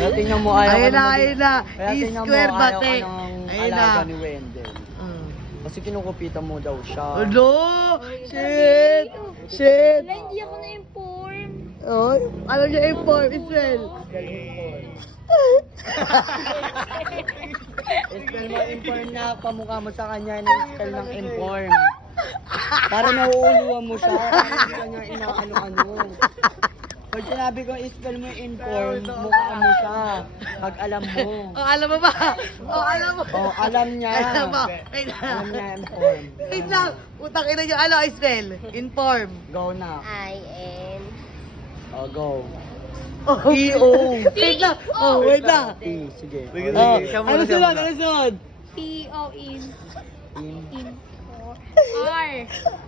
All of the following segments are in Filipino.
Kaya tingnan mo, ayaw Ayun ka na, maging- ayun na. Kaya tingnan mo, I-square ayaw bate. ka ng Ayun na. alaga ni Wendell. Kasi kinukupitan mo daw siya. Ano? Shit! Shit! Wala, hindi ako na-inform. Oh, ano niya inform, Israel? Spell mo inform na pamukha mo sa kanya na spell ng inform. Para nauuluan mo siya. Para hindi ka niya inaano-ano. Pag sinabi ko spell mo inform, mukha mo siya. Pag alam mo. Oh, alam mo ba? Oh, alam mo. Oh, alam niya. Alam mo. Wait Alam lang. niya inform. Wait lang. Utang ina niyo, ano, Israel? Inform. Go na. I-N. Oh, go. Oh, E-O. wait lang. Oh, wait lang. T, sige. Oh, ano sunod? Ano sunod? P-O-N. In. R.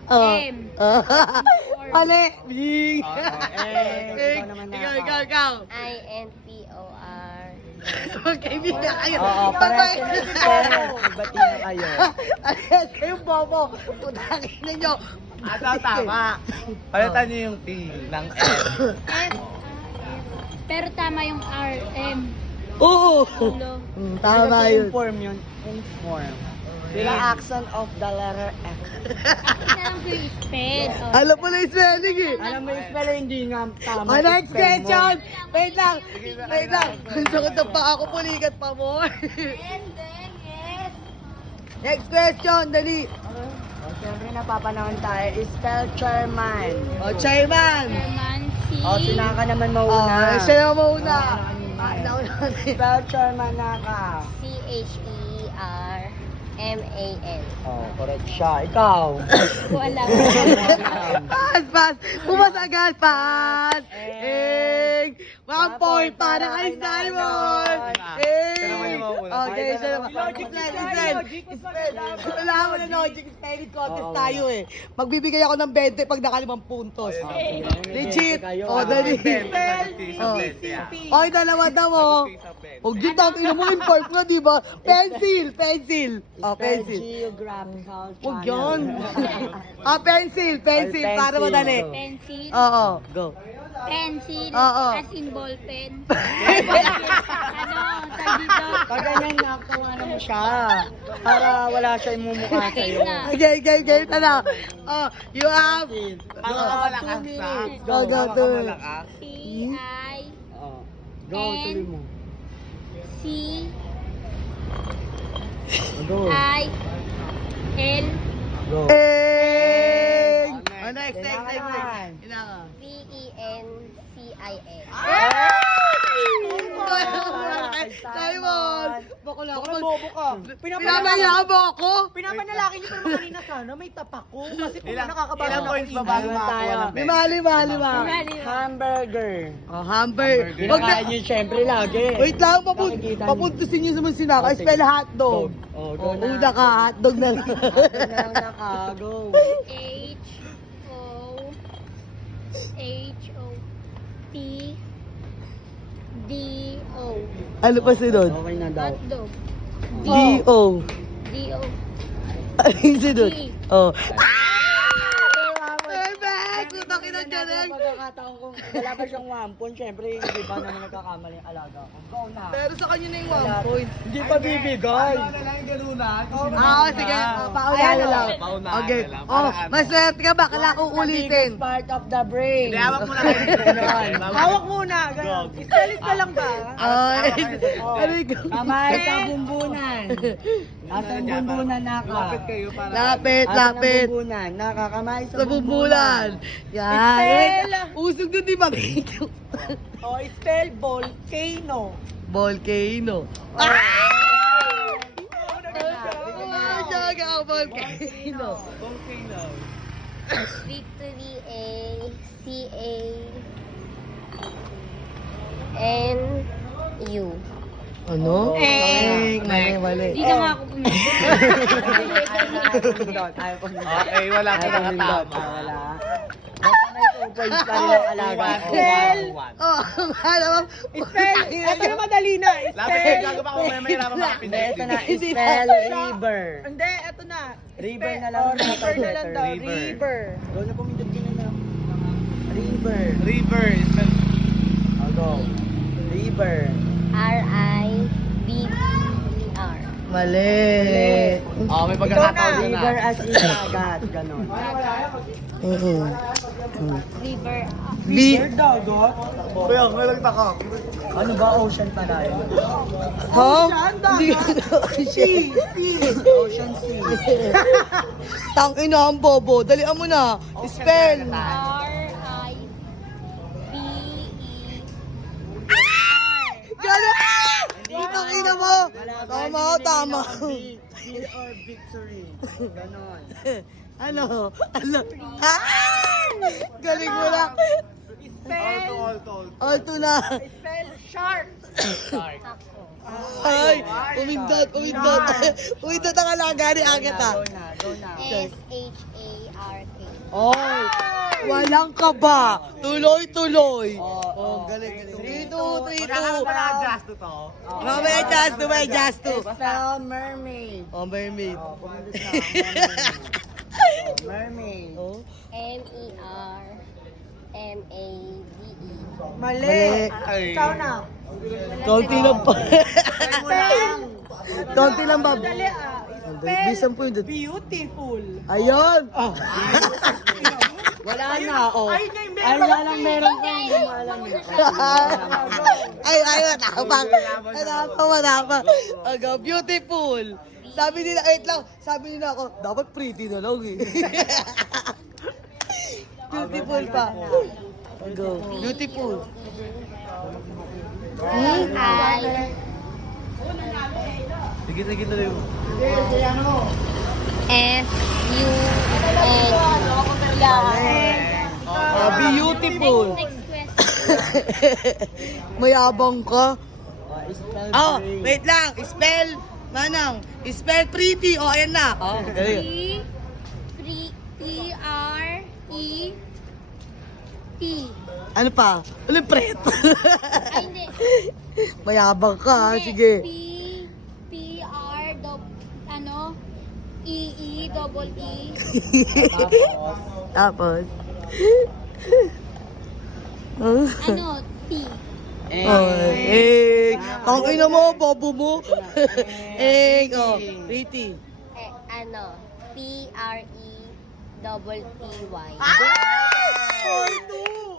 Oh. M. Mali. Ikaw naman na. Ikaw. I-N-P-O-R. Magkaibigan kayo. Oo, parehas na spell. Bati na kayo. Ayan, kayo bobo. Utangin na nyo. Tama. Palitan niyo yung T ng F. F. Pero tama yung R. M. Oo. Ulo. Tama Kasi yun. inform yun. Inform. Sila accent of the letter F. Alam ko yung spell. Oh. Alam mo na yung spelling eh. Alam mo yung spell, hindi nga tama. Oh, next yung spell mo. question. Wait lang. Wait lang. Sakot na pa ako. Pulikat pa mo. And then, yes. Next question. Dali. Oh, siyempre napapanahon tayo. Spell chairman. Oh, Chairman. German, C. Oh, sila ka naman Oh, mauna. siya na mauna. Nauna. Spell chairman na ka. C-H-E-R-M-A-N. Oh, correct siya. Ikaw. Wala. Pass. Pumas agad. Pass. Eng. 1 point para kay Simon. Siya naman yung Eng. mauna. Okay, siya naman. Logic lang. Spell. Wala mo na logic. Spelling contest Oo. tayo eh. Magbibigay ako ng 20 pag nakalimang puntos. Legit. Oh, dali. Oh. Okay, dalawa daw oh. Huwag yun, tapos ina mo, inform nga, di ba? Pencil. Oh, Spell pencil. geographical Huwag channel. yun. Pencil. Pencil. Para madali. Pencil. Oo, go. Pencil. Oo. As in ball pen. Ano? Tag dito. Pag ganyan, nakakuha mo siya. Para wala siya yung mumukha sa'yo. na. Okay, tala. Oh, you have... Pangawalakas 2 na. minutes. Go, go, go. Pangawalakas. P-I. Oh. Go, tuloy mo. C. Go. I. L. Go. Eng! Oh, next. Kailangan. Kailangan. V-E-N-C-I-N. Simon! Bakula ako. Bobo ka. Pinapaya mo ako? Pinapanalaki niyo pero kanina sana may tapak ko. Kasi kung Ilang nakakabahan ilang points ba bago makakuha ng Lima. Hamburger. Oh, hamburger. Wag na. Kinakain niyo syempre lagi. Wait lang, Nakikita niyo. papuntusin niyo naman si Naka. Oh, sige. Spell hotdog. Oh, go na. Una ka, hotdog na lang. Hotdog na lang naka. Go. H-O-T-D-O. Ano pa sunod? Okay na daw. Hotdog. D-O. D-O. Ano yung sunod? G. Oh. Perfect! Utang ina galing. Pagkakataon kung wala pa siyang 1 point, syempre hindi pa naman nagkakamali yung alaga ko. Go na. Pero sa kanya na yung 1 point. Hindi pa bibigay. Ano na lang yung ganunan? Sige. Paunahan na lang. Paunahan Okay. na lang. Oh, Para ano? maswerte ka ba? Kala ko What's the ulitin. biggest part of the brain. Hindi, hawak muna kayo. Hawak muna. Ganun. Ispelis ka lang ba? Ay, Oh. aray ko. Kamay sa bumbunan. Nasa bumbunan naka. Lapit kayo para... Lapit. Nasa bumbunan. Nakakamay Sa bumbulan. Yan. Spell. Usog doon, di ba? Oh, spell volcano. Volcano. Ah! Siya volcano. Volcano. Victory A. C-A. N-U. Ano? Mali. Hindi na nga ako Ayaw ko nindot. Okay, wala ka Ayaw ko nindot. nakatama. Wala. Basta may 2 points pa rin ang alaga ko. Spell. Oh, alam mo. Spell. Ito na madali na. Lapit kayo, gagawa ko may mahirapan mga Hindi, ito na. Hindi. Spell river. Hindi, eto na. River na lang. River na lang daw. River. River. Go na pumindot ka na lang. River. River. I'll go. River. R-I-V-E-R. Mali. Oh, may pagkakataon yun River na. as in dagat, ganon. River. V. Dagat? Kuya, may nagtaka. Ano ba? Ocean pala yun. Ha? Hindi Ocean Sea. Tang ina ang bobo. Dalian mo na. Spell. R-I-V-E-R. Galing! Tang ina mo. Tama, tama. Victory or victory. Ganon. Ano? Ano? Ah! Galing mo na. Alto na. Spell shark. Ako. Ay, umindot. Umindot ang alaga ni Agatha. Go na. S-H-A-R-K. Oy, walang kaba. Tuloy-tuloy. Oh, Galing. 3-2, 3-2. Just to. Mamaya just to. Spell mermaid. Oh, mermaid. Oh, pumindot na. Mermaid. Oh. M-E-R-M-A-D-E. Mali. Ikaw na. Konti lang pa. Konti lang ba? Dali ah. Bisan po yun. Beautiful. Ayun. Wala na, oh. Ay, niya yung Ay, wala lang meron ka. Hindi mo alam eh. Ay, matapang. Matapang. Aga, beautiful. Sabi nila, wait lang. Sabi nila ako, dapat pretty na lang eh. Beautiful pa. Go. Beautiful. I Sige na rin. F-U-N. Beautiful. Next question. Mayabang ka. Spell Oh, brain. wait lang. Spell. Manang. Spell pretty. Oh, ayan na. Oh, P-R-E-T. Ano pa? Ano pret? Ay, hindi. Mayabang ka, ha? Hindi. Sige. P-R, ano? E-E-double-E. Tapos? Ano? T. Eh, ang ina mo, bobo mo. Oh, pretty. Ano? P-R-E-T-T-Y.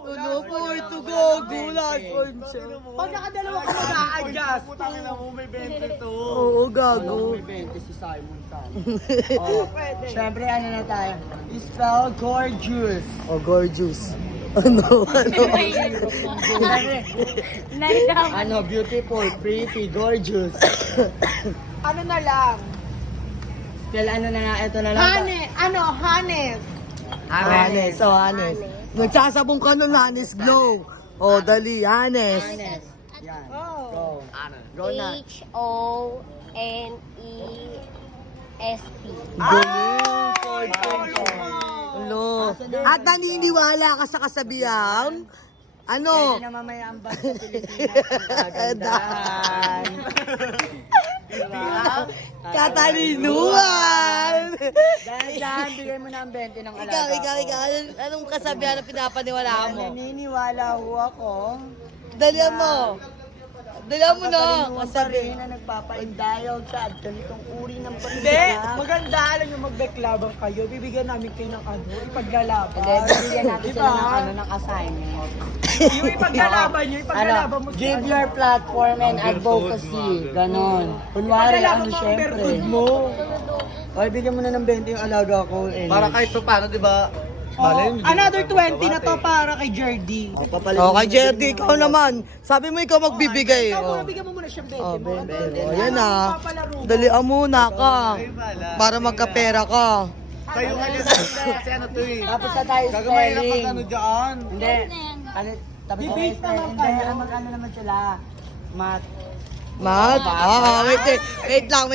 Ano po ito go? Gulat. Pag nakadalawa ka mag-a-adjust. Putangin na mo, may 22. Oo, gago. May 20 si Simon San. Oh, syempre ano na tayo? Spell gorgeous. Oh, gorgeous. Ano? Ano, beautiful, pretty, gorgeous. Ano na lang? Spell ano na nga, ito na lang. Hanes. Hanes. Oh, Hanes. Nagsasabong ka nun, Hanes Glow. Oh, dali, Hanes. Yan. Oh. Go na. H-O-N-E-S-T. Galing. Hello. At naniniwala ka sa kasabihang? Ano? Hindi na mamaya ang bus sa Pilipinas. Ang kagandahan. Katalinuhan! Dahil bigay mo na ang 20 ng alaga Ikaw. Anong kasabihan na pinapaniwalaan mo? Naniniwala ho ako. Dalihan mo. Dalihan mo na. Katalinuhan pa rin na nagpapaindayal sa ganitong uri ng Hindi. pandiga. Maganda. Alam nyo, magbeklabang kayo. Bibigyan namin kayo ng ano. Ipaglalaban. Hindi, bigyan natin Diba? sila ng, ng assignment. Yung ipaglalaban nyo. Ipaglalaban mo Give your platform and advocacy. Ganon. Kunwari, Ipaglalaban ano, mo ang syempre. bertud mo. Oy, bigyan mo na ng 20 yung alaga ko. Para kahit pa paano, di ba? Oh, another 20 na to para kay Jerdy. Okay, Jerdy, ikaw naman. Sabi mo ikaw magbibigay. Ikaw Oh. muna, bigyan mo muna siya 20 Oh, mo. 20. Oh, yan na. Dalihan mo na ka. Para magkapera ka. Kayo kasi ano to eh. Tapos na tayo Gagamay na pag spelling. ano dyan. Hindi. Ano, tapos na tayo Debate naman spelling. kayo. Hindi, mag-ano naman sila. Math. Wait lang.